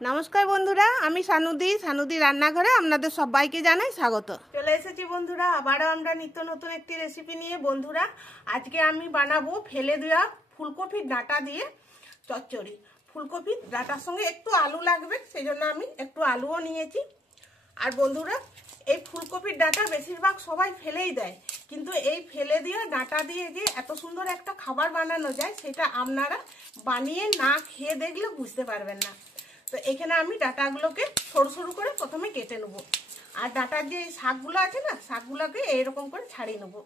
নমস্কার বন্ধুরা, আমি সানুদি রান্নাঘরে আপনাদের সবাইকে জানাই স্বাগত। চলে এসেছি বন্ধুরা, আবারও আমরা নিত্য নতুন একটি রেসিপি নিয়ে। বন্ধুরা, আজকে আমি বানাবো ফেলে দেওয়া ফুলকপির ডাঁটা দিয়ে চচ্চড়ি। ফুলকপির ডাঁটার সঙ্গে একটু আলু লাগবে, সেই জন্য আমি একটু আলুও নিয়েছি। আর বন্ধুরা, এই ফুলকপির ডাঁটা বেশিরভাগ সবাই ফেলেই দেয়, কিন্তু এই ফেলে দেওয়া ডাঁটা দিয়ে যে এত সুন্দর একটা খাবার বানানো যায়, সেটা আপনারা বানিয়ে না খেয়ে দেখলে বুঝতে পারবেন না। তো এখানে আমি ডাঁটাগুলোকে সরু সরু করে প্রথমে কেটে নেবো, আর ডাঁটার যে শাকগুলো আছে না, শাকগুলোকে এইরকম করে ছাড়িয়ে নেবো।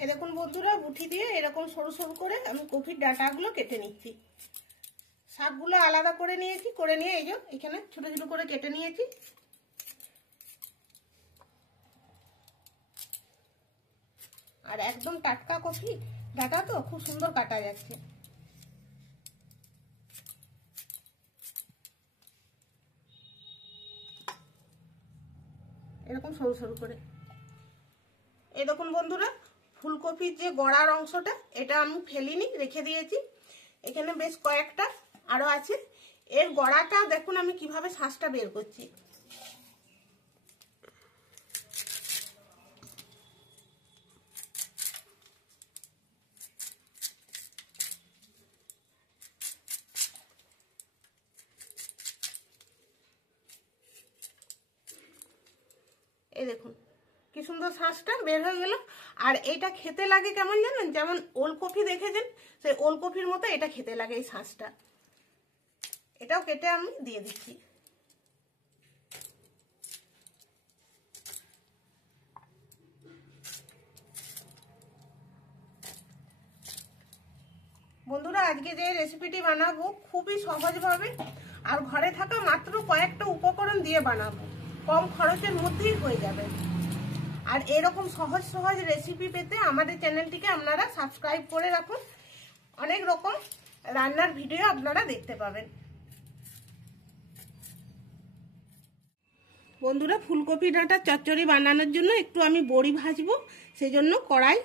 এই দেখুন বন্ধুরা, বুটি দিয়ে এরকম সরু সরু করে আমি কপির ডাঁটাগুলো কেটে নিচ্ছি। শাকগুলো আলাদা করে নিয়েছি, করে নিয়ে এই যে এখানে ছোট ছোট করে কেটে নিয়েছি। আর একদম টাটকা কপি ডাঁটা তো খুব সুন্দর কাটা যাচ্ছে। এরকম সরু সরু করে। এই দেখুন বন্ধুরা, ফুলকপির যে গড়ার অংশটা, এটা আমি ফেলিনি, রেখে দিয়েছি। এখানে বেশ কয়েকটা আরো আছে। এর গড়াটা দেখুন আমি কিভাবে শাঁসটা বের করছি। এই দেখুন কি সুন্দর শাঁসটা বের হয়ে গেল। আর এটা খেতে লাগে কেমন জানেন, যেমন ওলকপি দেখেছেন, সেই ওলকপির মতো এটা খেতে লাগে এই শাঁসটা। এটাও কেটে আমি দিয়ে দিচ্ছি। বন্ধুরা, আজকে যে রেসিপিটি বানাবো খুবই সহজভাবে আর ঘরে থাকা মাত্র কয়েকটা উপকরণ দিয়ে বানাবো, কম খরচের মধ্যেই হয়ে যাবে। আর এরকম সহজ সহজ রেসিপি পেতে আমাদের চ্যানেলটিকে আপনারা সাবস্ক্রাইব করে রাখুন। অনেক রকম রান্নার ভিডিও আপনারা দেখতে পাবেন। বন্ধুরা, ফুলকপি ডাঁটা চচ্চড়ি বানানোর জন্য একটু আমি বড়ি ভাজবো, সেই জন্য কড়াই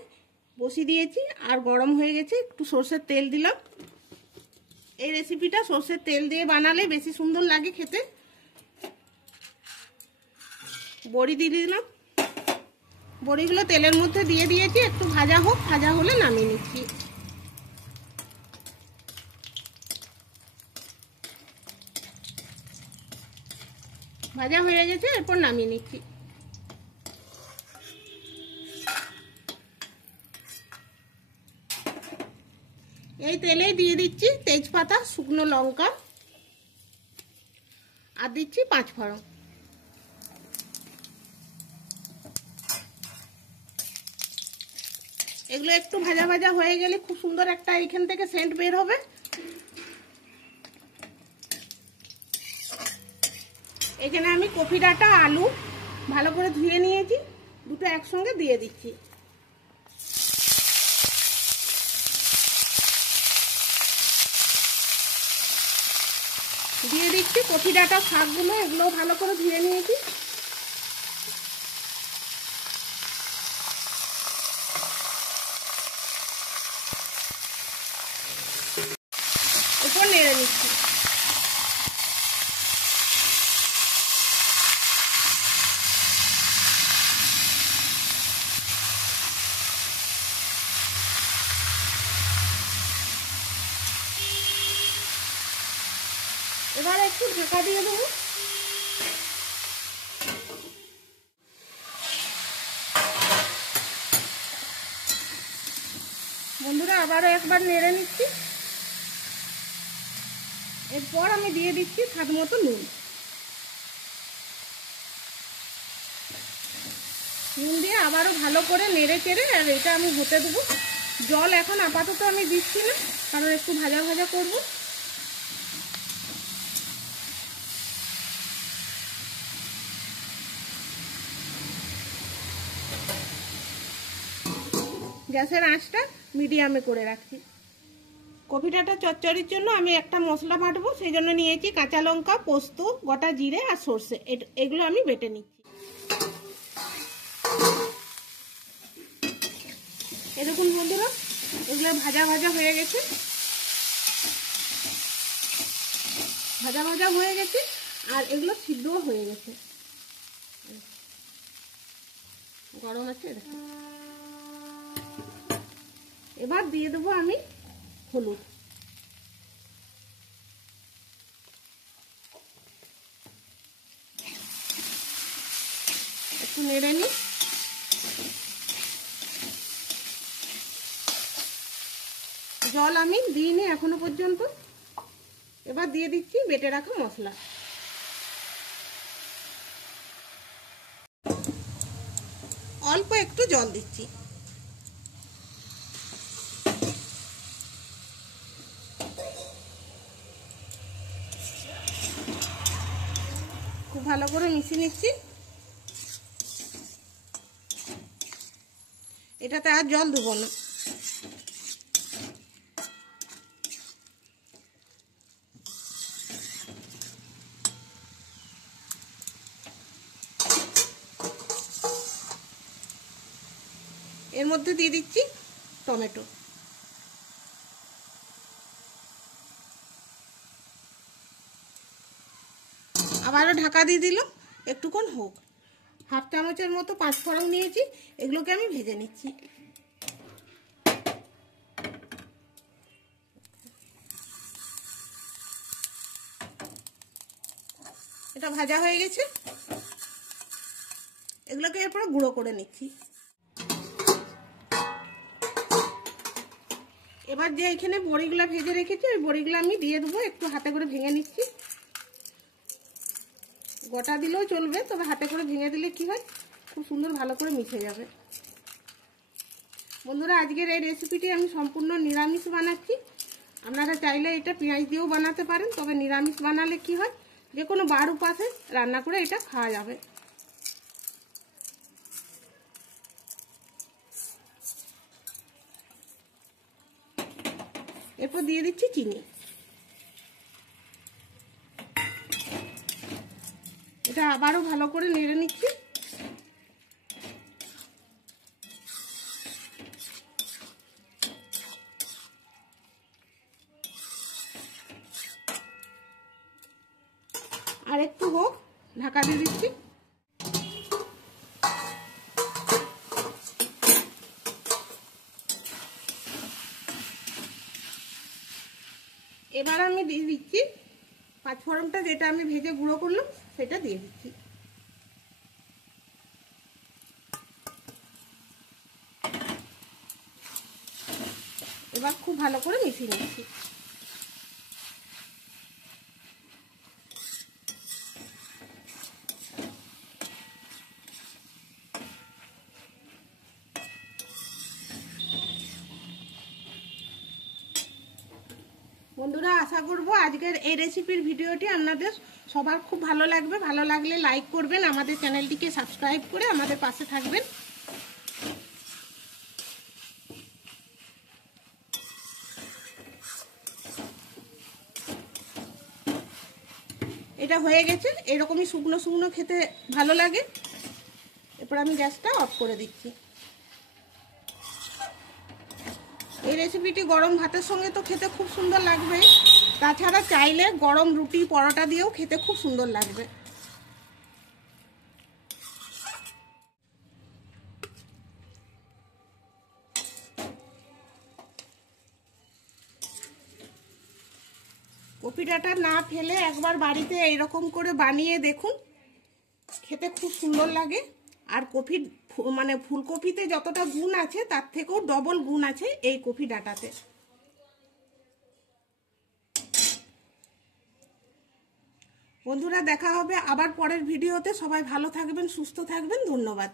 বসিয়ে দিয়েছি আর গরম হয়ে গেছে। একটু সরষের তেল দিলাম। এই রেসিপিটা সরষের তেল দিয়ে বানালে বেশি সুন্দর লাগে খেতে। বড়ি দিয়ে দিলাম। বড়িগুলো তেলের মধ্যে দিয়ে দিয়েছি, একটু ভাজা হোক, ভাজা হলে নামিয়ে নিচ্ছি। ভাজা হয়ে গেছে, এরপর নামিয়ে নিচ্ছি। এই তেলেই দিয়ে দিচ্ছি তেজপাতা, শুকনো লঙ্কা, আর দিচ্ছি 5 ফোড়ন। এগুলো একটু ভাজা ভাজা হয়ে গেলে খুব সুন্দর একটা এখান থেকে সেন্ট বের হবে। এখানে আমি কপি ডাঁটা, আলু ভালো করে ধুয়ে নিয়েছি, দুটো একসঙ্গে দিয়ে দিচ্ছি। দিয়ে দিচ্ছি কপি ডাঁটা শাকগুলো, এগুলো ভালো করে ধুয়ে নিয়েছি। এরপর নেড়ে নিচ্ছি। এবার একটু ঢাকা দিয়ে দেবো। বন্ধুরা, আবারও একবার নেড়ে নিচ্ছি। এরপর আমি দিয়ে দিচ্ছি স্বাদ মতো নুন। নুন দিয়ে আবারও ভালো করে নেড়ে চেড়ে আর এটা আমি হতে দেবো। জল এখন আপাতত আমি দিচ্ছি না, কারণ একটু ভাজা ভাজা করব। গ্যাসের আঁচটা মিডিয়ামে করে রাখছি। কপি ডাঁটা চচ্চড়ির জন্য আমি একটা মশলা বাটবো, সেই জন্য নিয়েছি কাঁচা লঙ্কা, পোস্ত, গোটা জিরে আর সর্ষে। এগুলো আমি বেটে নিচ্ছি। এরকম বন্ধুরা, এগুলো ভাজা ভাজা হয়ে গেছে, ভাজা ভাজা হয়ে গেছে, আর এগুলো সিদ্ধও হয়ে গেছে। গরম আছে, এবার দিয়ে দেবো আমি হলুদ। একটু নেড়ে নিই। জল আমি দিইনি এখনো পর্যন্ত। এবার দিয়ে দিচ্ছি বেটে রাখা মশলা। অল্প একটু জল দিচ্ছি। খুব ভালো করে মিশিয়ে নিচ্ছি। এটাতে আর জল দেবো না। এর মধ্যে দিয়ে দিচ্ছি টমেটো। আবারও ঢাকা দিয়ে দিলাম, একটুক্ষণ হোক। হাফ চামচের মতো পাঁচফোড়ন নিয়েছি, এগুলোকে আমি ভেজে নিচ্ছি। এটা ভাজা হয়ে গেছে, এগুলোকে এরপর গুঁড়ো করে নিচ্ছি। এবার যে এখানে বড়িগুলো ভেজে রেখেছি, ওই বড়িগুলো আমি দিয়ে দেবো। একটু হাতে করে ভেঙে নিচ্ছি। গোটা দিলেও চলবে, তবে হাতে করে ভেঙে দিলে কি হয়, খুব সুন্দর ভালো করে মিশে যাবে। বন্ধুরা, আজকের এই রেসিপিটি আমি সম্পূর্ণ নিরামিষ বানাচ্ছি। আপনারা চাইলে এটা পেঁয়াজ দিয়েও বানাতে পারেন, তবে নিরামিষ বানালে কি হয়, যে কোনো বার উপাসে রান্না করে এটা খাওয়া যাবে। এরপর দিয়ে দিচ্ছি চিনি। এটা আবারও ভালো করে নেড়ে নিচ্ছি। আর একটু হোক, ঢাকা দিয়ে দিচ্ছি। এবার আমি দিয়ে দিচ্ছি পাঁচফোড়নটা, যেটা আমি ভেজে গুঁড়ো করলাম সেটা দিয়ে দিচ্ছি। এবার খুব ভালো করে মিশিয়ে নিচ্ছি। বন্ধুরা, আশা করব আজকের এই রেসিপির ভিডিওটি আপনাদের সবার খুব ভালো লাগবে। ভালো লাগলে লাইক করবেন, আমাদের চ্যানেলটিকে সাবস্ক্রাইব করে আমাদের পাশে থাকবেন। এটা হয়ে গেছে, এরকমই শুকনো শুকনো খেতে ভালো লাগে। এরপর আমি গ্যাসটা অফ করে দিচ্ছি। এই রেসিপিটি গরম ভাতের সঙ্গে তো খেতে খুব সুন্দর লাগবে, তাছাড়া চাইলে গরম রুটি পরোটা দিয়েও খেতে খুব সুন্দর লাগবে। কপি ডাঁটা না ফেলে একবার বাড়িতে এইরকম করে বানিয়ে দেখুন, খেতে খুব সুন্দর লাগে। আর ফুলকপিতে যতটা গুণ আছে তার থেকেও ডবল গুণ আছে এই কপি ডাঁটাতে। বন্ধুরা, দেখা হবে আবার পরের ভিডিওতে। সবাই ভালো থাকবেন, সুস্থ থাকবেন। ধন্যবাদ।